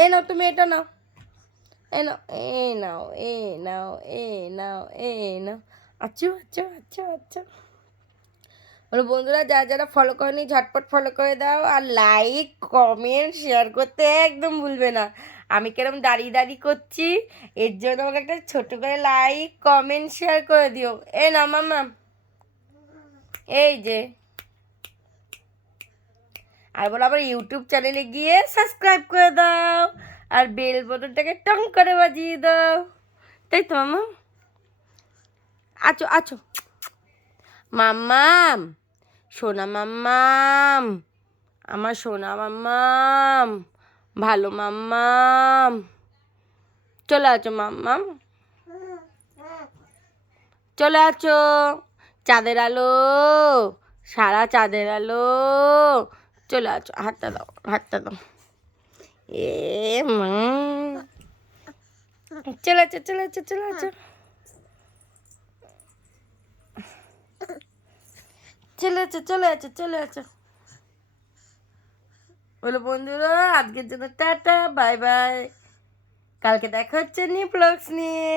এই নাও তুমি এটা নাও, এই নাও, এই নাও, এই নাও, এই নাও, এই নাও। আচ্ছা আচ্ছা আচ্ছা আচ্ছা। বলো বন্ধুরা, যারা যারা ফলো করেনি ঝটপট ফলো করে দাও, আর লাইক কমেন্ট শেয়ার করতে একদম ভুলবে না। আমি কিরম দাঁড়িয়ে দাঁড়িয়ে করছি, এর জন্য আমাকে একটা ছোট করে লাইক কমেন্ট শেয়ার করে দিও। এই না মাম্মা, এই যে। আর বলো আবার ইউটিউব চ্যানেলে গিয়ে সাবস্ক্রাইব করে দাও, আর বেল বটনটাকে টং করে বাজিয়ে দাও। তাই তো মাম্মা? আছো আছো মাম্মাম, সোনা মাম্মাম, আমার সোনা মাম্মাম, ভালো মাম্মাম, চলে আছো মাম্মাম, চলে আছো। চাঁদের আলো, সারা চাঁদের আলো, চলে আছো। হাতটা দাও, হাতটা দাও। এ মা, চলে আছো, চলে আছো, চলে আছো, চলে আছো, চলে আছো, চলে আছো। বলো বন্ধুরা, আজকের জন্য টাটা, বাই বাই। কালকে দেখা হচ্ছে নিউ ব্লগস নিয়ে।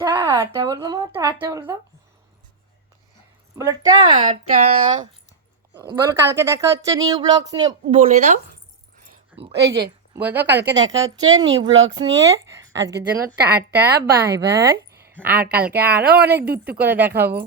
টাটা বলবো মা, টাটা বলে দাও। বলো টাটা। বলো কালকে দেখা হচ্ছে নিউ ব্লগস নিয়ে, বলে দাও। এই যে বলে দাও, কালকে দেখা হচ্ছে নিউ ব্লগস নিয়ে। আজকের জন্য টাটা, বাই বাই। আর কালকে আরও অনেক দূর করে দেখাবো।